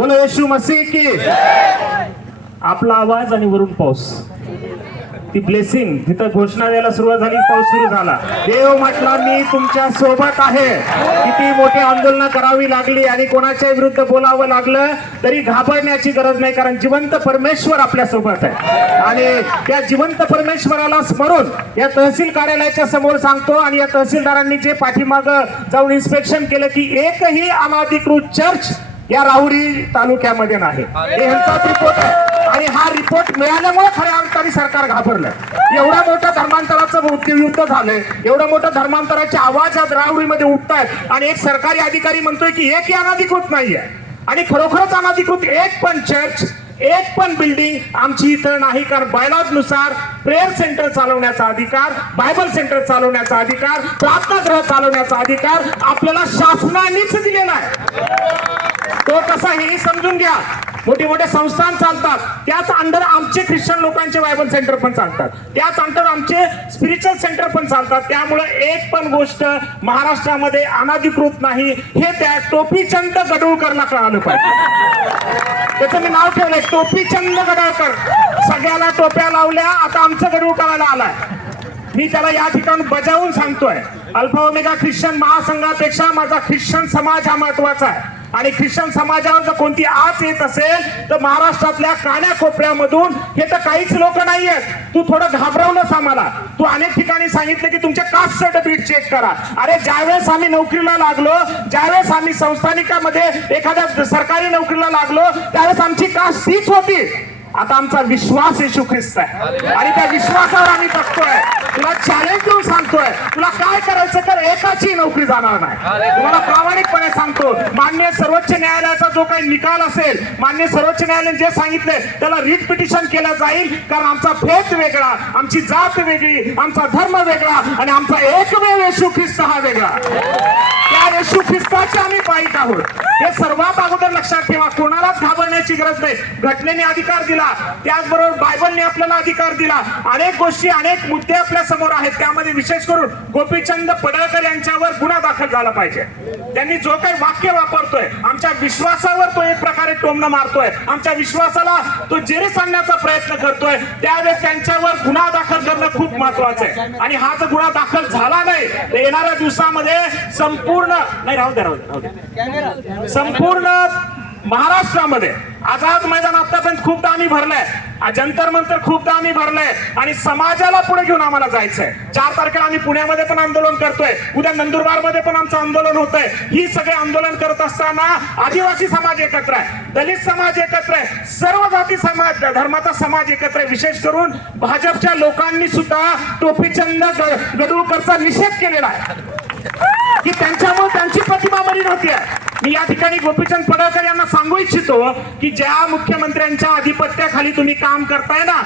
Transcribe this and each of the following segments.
बोलो येशू मसीह की. आपला आवाज आणि वरून पाऊस. ती ब्लेसिंग तिथं घोषणा द्यायला सुरुवात झाली पाऊस सुरू झाला. देव म्हटला मी तुमच्यासोबत आहे. किती मोठी आंदोलनं करावी लागली आणि कोणाच्या विरुद्ध बोलावं लागलं तरी घाबरण्याची गरज नाही कारण जिवंत परमेश्वर आपल्यासोबत आहे. आणि त्या जिवंत परमेश्वराला स्मरून या तहसील कार्यालयाच्या समोर सांगतो आणि या तहसीलदारांनी जे पाठीमाग जाऊन इन्स्पेक्शन केलं की एकही अनाधिकृत चर्च या राहुरी तालुक्यामध्ये नाही. हे रिपोर्ट आहे. आणि हा रिपोर्ट मिळाल्यामुळे खऱ्या अर्थाने सरकार घाबरलं एवढ्या मोठ्या धर्मांतराचं युद्ध युद्ध झालंय. एवढं मोठ्या धर्मांतराचे आवाज आज राहुरीमध्ये उठतायत. आणि एक सरकारी अधिकारी म्हणतोय की एकही अनाधिकृत नाहीये. आणि खरोखरच अनाधिकृत एक पण चर्च एक पण बिल्डिंग आमची इथं नाही. कारण बायलॉजनुसार प्रेयर सेंटर चालवण्याचा अधिकार बायबल सेंटर चालवण्याचा अधिकार प्रार्थनागृह चालवण्याचा अधिकार आपल्याला शासनानेच दिलेला आहे. तो कसा हे समजून घ्या. मोठे मोठे संस्थान चालतात. त्याच अंडर आमचे ख्रिश्चन लोकांचे बायबल सेंटर पण चालतात. त्याच अंडर आमचे स्पिरिच्युअल सेंटर पण चालतात. त्यामुळे एक पण गोष्ट महाराष्ट्रामध्ये अनाधिकृत नाही. हे त्या टोपीचंद गडुळकरला कळालं पाहिजे. त्याचं मी नाव ठेवलंय. टोपीचंद गडुळकर. सगळ्याला टोप्या लावल्या. आता आमचं गडुळकराला आलाय. मी त्याला या ठिकाणी बजावून सांगतोय. अल्फा ओमेगा ख्रिश्चन महासंघापेक्षा माझा ख्रिश्चन समाज हा महत्त्वाचा आहे. आणि ख्रिश्चन समाजावर जर कोणती आच येत असेल तर महाराष्ट्रातल्या काण्या कोपऱ्यामधून हे तर काहीच लोक नाहीयेत तू थोडं घाबरवलंस आम्हाला. तू अनेक ठिकाणी सांगितलं की तुमचे कास्ट सर्टिफिकेट चेक करा. अरे ज्यावेळेस आम्ही नोकरीला लागलो ज्यावेळेस आम्ही संस्थानिकामध्ये एखाद्या सरकारी नोकरीला लागलो त्यावेळेस आमची कास्ट तीच होती. आता आमचा विश्वास येशू ख्रिस्त आहे. आणि त्या विश्वासावर आम्ही बघतोय. तुला चॅलेंज देऊन सांगतोय. तुला काय करायचं तर एकाची नोकरी जाणार नाही. तुम्हाला प्रामाणिकपणे सांगतो. मान्य सर्वोच्च न्यायालयाचा जो काही निकाल असेल मान्य सर्वोच्च न्यायालयाने जे सांगितले त्याला रिट पिटिशन केलं जाईल कारण आमचा फेथ वेगळा आमची जात वेगळी आमचा धर्म वेगळा आणि आमचा एकमेव येशू ख्रिस्त हा वेगळा. त्या येशू ख्रिस्ताचे आम्ही पाईक आहोत. हे सर्वात अगोदर लक्षात ठेवा. कोणालाच घाबरण्याची गरज नाही. घटनेने अधिकार दिला त्याचबरोबर बायबलने आपल्याला अधिकार दिला. अनेक गोष्टी अनेक मुद्दे आपल्यासमोर आहेत. त्यामध्ये विशेष करून गोपीचंद पडळकर यांच्यावर गुन्हा दाखल झाला पाहिजे. त्यांनी जो काही वाक्य वापरतोय आमच्या विश्वासावर तो एक प्रकारे टोमणं मारतोय. आमच्या विश्वासाला तो जेरे सांगण्याचा प्रयत्न करतोय. त्यावेळेस त्यांच्यावर गुन्हा दाखल करणं खूप महत्वाचं आहे. आणि हा जर गुन्हा दाखल झाला नाही तर येणाऱ्या दिवसामध्ये संपूर्ण नाही राहू राहू द्या राहू द्या संपूर्ण महाराष्ट्रामध्ये आझाद मैदान आतापर्यंत खूपदा आम्ही भरलंय. जंतर मंतर खूपदा आम्ही भरलंय. आणि समाजाला पुढे घेऊन आम्हाला जायचंय. चार तारखेला आम्ही पुण्यामध्ये पण आंदोलन करतोय. उद्या नंदुरबारमध्ये पण आमचं आंदोलन होतंय. ही सगळे आंदोलन करत असताना आदिवासी समाज एकत्र आहे. दलित समाज एकत्र आहे. सर्व जाती समाज धर्माचा समाज एकत्र आहे. विशेष करून भाजपच्या लोकांनी सुद्धा टोपीचंद ग- गडुळकरचा निषेध केलेला आहे. की त्यांच्यामुळे त्यांची प्रतिमा बरी नव्हती मी या ठिकाणी गोपीचंद पडळकर यांना सांगू इच्छितो की ज्या मुख्यमंत्र्यांच्या अधिपत्याखाली तुम्ही काम करताय ना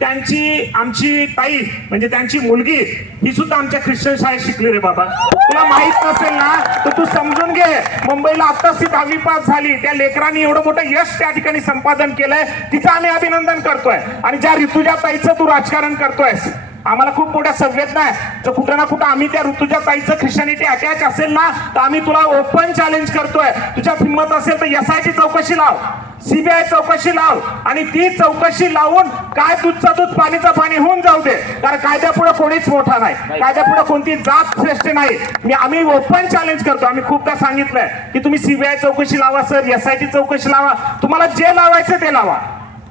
त्यांची आमची ताई म्हणजे त्यांची मुलगी ही सुद्धा आमच्या ख्रिश्चन शाळेत शिकली रे बाबा. तुला माहीत नसेल ना तर तू समजून घे. मुंबईला आत्ताच ती दहावी पास झाली. त्या लेकरांनी एवढं मोठं यश त्या ठिकाणी संपादन केलंय. तिचं आम्ही अभिनंदन करतोय. आणि ज्या ऋतुजा ताईचं तू राजकारण करतोयस आम्हाला खूप मोठ्या संवेदना आहे. तर कुठं ना कुठं आम्ही त्या ऋतुजा ताईचं ख्रिश्चनिटी अटॅच असेल ना तर आम्ही तुला ओपन चॅलेंज करतोय. तुझ्या हिंमत असेल तर एस आय ची चौकशी लाव. सीबीआय चौकशी लाव. आणि ती चौकशी लावून काय दूधचा दूध पाणीचा पाणी होऊन जाऊ दे. कारण कायद्यापुढे कोणीच मोठा नाही. कायद्यापुढे कोणती जात श्रेष्ठ नाही. मी आम्ही ओपन चॅलेंज करतो. आम्ही खूपदा सांगितलंय की तुम्ही सीबीआय चौकशी लावा सर एस आय ची चौकशी लावा. तुम्हाला जे लावायचं ते लावा.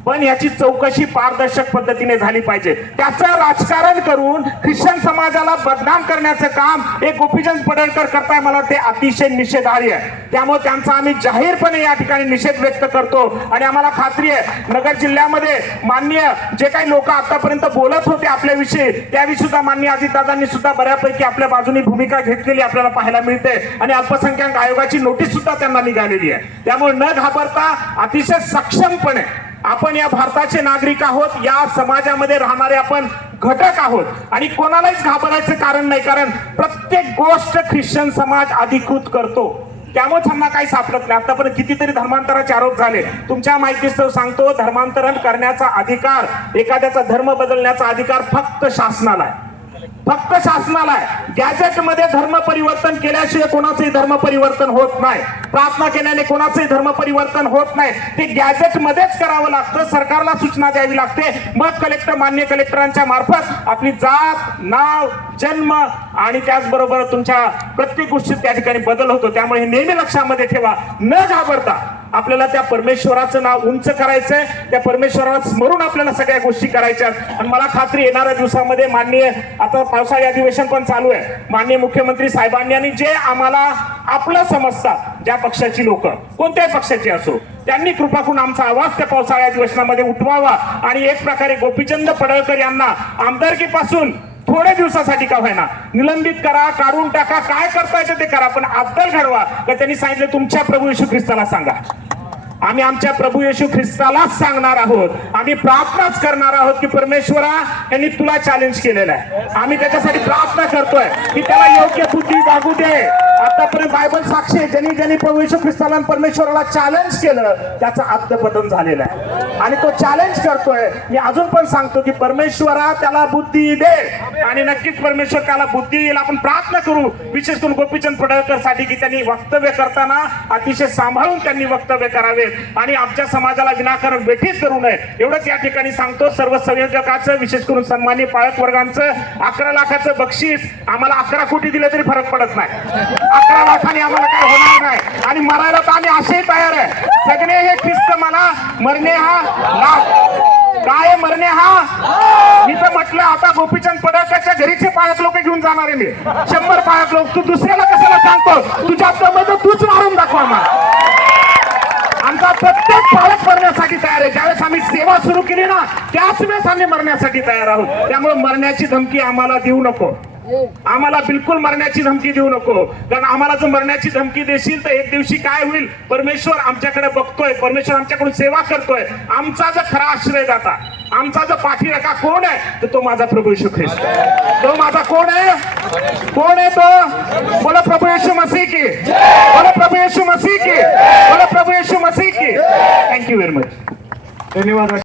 पण याची चौकशी पारदर्शक पद्धतीने झाली पाहिजे. त्याचं राजकारण करून ख्रिश्चन समाजाला बदनाम करण्याचं काम हे गोपीचंद पडळकर करताय मला ते अतिशय निषेधार्य आहे. त्यामुळे त्यांचा आम्ही जाहीरपणे या ठिकाणी निषेध व्यक्त करतो. आणि आम्हाला खात्री आहे नगर जिल्ह्यामध्ये मान्य जे काही लोक आतापर्यंत बोलत होते आपल्याविषयी त्याविषयी सुद्धा मान्य अजितदादांनी सुद्धा बऱ्यापैकी आपल्या बाजूनी भूमिका घेतलेली आपल्याला पाहायला मिळते. आणि अल्पसंख्याक आयोगाची नोटीस सुद्धा त्यांना निघालेली आहे. त्यामुळे न घाबरता अतिशय सक्षमपणे आपण या भारताचे नागरिक आहोत या समाजामध्ये राहणारे आपण घटक आहोत. आणि कोणालाच घाबरायचं कारण नाही कारण प्रत्येक गोष्ट ख्रिश्चन समाज अधिकृत करतो. त्यामुळे त्यांना काही सापडत नाही. आतापर्यंत कितीतरी धर्मांतराचे आरोप झाले. तुमच्या माहितीस्तव सांगतो धर्मांतरण करण्याचा अधिकार एखाद्याचा धर्म बदलण्याचा अधिकार फक्त शासनाला आहे. फक्त शासनाला आहे गॅजेटमध्ये धर्म परिवर्तन केल्याशिवाय कोणाचंही धर्म परिवर्तन होत नाही. प्रार्थना केल्याने कोणाचंही धर्म परिवर्तन होत नाही. ते गॅजेट मध्येच करावं लागतं. सरकारला सूचना द्यावी लागते. मग कलेक्टर मान्य कलेक्टरांच्या मार्फत आपली जात नाव जन्म आणि त्याचबरोबर तुमच्या प्रत्येक गोष्टीत त्या ठिकाणी बदल होतो. त्यामुळे हे नेहमी लक्षामध्ये ठेवा. न घाबरता. आपल्याला त्या परमेश्वराचं नाव उंच करायचंय. त्या परमेश्वराला स्मरून आपल्याला सगळ्या गोष्टी करायच्या आणि मला खात्री येणाऱ्या दिवसामध्ये माननीय आता पावसाळी अधिवेशन पण चालू आहे. माननीय मुख्यमंत्री साहेबांनी जे आम्हाला आपलं समजतात ज्या पक्षाची लोक कोणत्याही पक्षाची असो त्यांनी कृपा करून आमचा आवाज त्या पावसाळी अधिवेशनामध्ये उठवावा. आणि एक प्रकारे गोपीचंद पडळकर यांना आमदारकीपासून थोड्या दिवसासाठी का व्हायना निलंबित करा काढून टाका काय करता येतं ते करा पण अद्दल घडवा. तर त्यांनी सांगितलं तुमच्या प्रभू येशू ख्रिस्ताला सांगा. आम्ही आमच्या प्रभू येशू ख्रिस्तालाच सांगणार आहोत. आम्ही प्रार्थनाच करणार आहोत की परमेश्वरा यांनी तुला चॅलेंज केलेलं आहे. आम्ही त्याच्यासाठी प्रार्थना करतोय की त्याला योग्य बुद्धी लागू दे. आतापर्यंत बायबल साक्षी ज्यांनी ज्यांनी प्रभू येशू ख्रिस्ताला परमेश्वराला चॅलेंज केलं त्याचं आत्मपतन झालेलं आहे. आणि तो चॅलेंज करतोय. मी अजून पण सांगतो की परमेश्वरा त्याला बुद्धी दे. आणि नक्कीच परमेश्वर त्याला बुद्धी येईल आपण प्रार्थना करू. विशेष करून गोपीचंद पडळकरसाठी की त्यांनी वक्तव्य करताना अतिशय सांभाळून त्यांनी वक्तव्य करावेत आणि आमच्या समाजाला विनाकारण वेठीत करू नये. एवढंच या ठिकाणी सांगतो. सर्व संयोजकाचं विशेष करून सन्मानी पाळक वर्गांचं अकरा लाखाचं बक्षीस. आम्हाला अकरा कोटी दिलं तरी फरक पडत नाही. अकरा लाखाने आम्हाला काय होणार नाही. आणि मरायला तर आम्ही असेही तयार आहे. सगळे हे ख्रिस्त म्हणा मरणे हा लाभ काय मरणे हा? मी तर म्हटलं आता गोपीचंद पडळकरच्या घरीचे पायक लोक घेऊन जाणार आहे मी. शंभर पायक लोक. तू दुसऱ्याला कशाला सांगतो तुझ्या हातामध्ये तूच मारून दाखवा मला. आमचा प्रत्येक पालक मरण्यासाठी तयार आहे. ज्यावेळेस आम्ही सेवा सुरू केली ना त्याच वेळेस आम्ही मरण्यासाठी तयार आहोत. त्यामुळे मरण्याची धमकी आम्हाला देऊ नको. आम्हाला बिलकुल मरण्याची धमकी देऊ नको. कारण आम्हाला जर मरण्याची धमकी देशील तर एक दिवशी काय होईल? परमेश्वर आमच्याकडे बघतोय. परमेश्वर आमच्याकडून सेवा करतोय. आमचा जर खरा आश्रय दाता आमचा जर पाठीराखा कोण आहे? तर तो माझा प्रभू येशू ख्रिस्त. तो माझा कोण आहे? कोण आहे तो? बोला प्रभू येशू मसीह की. बोला प्रभू येशू मसीह की. बोला प्रभू येशू मसीह की. थँक्यू व्हेरी मच धन्यवाद.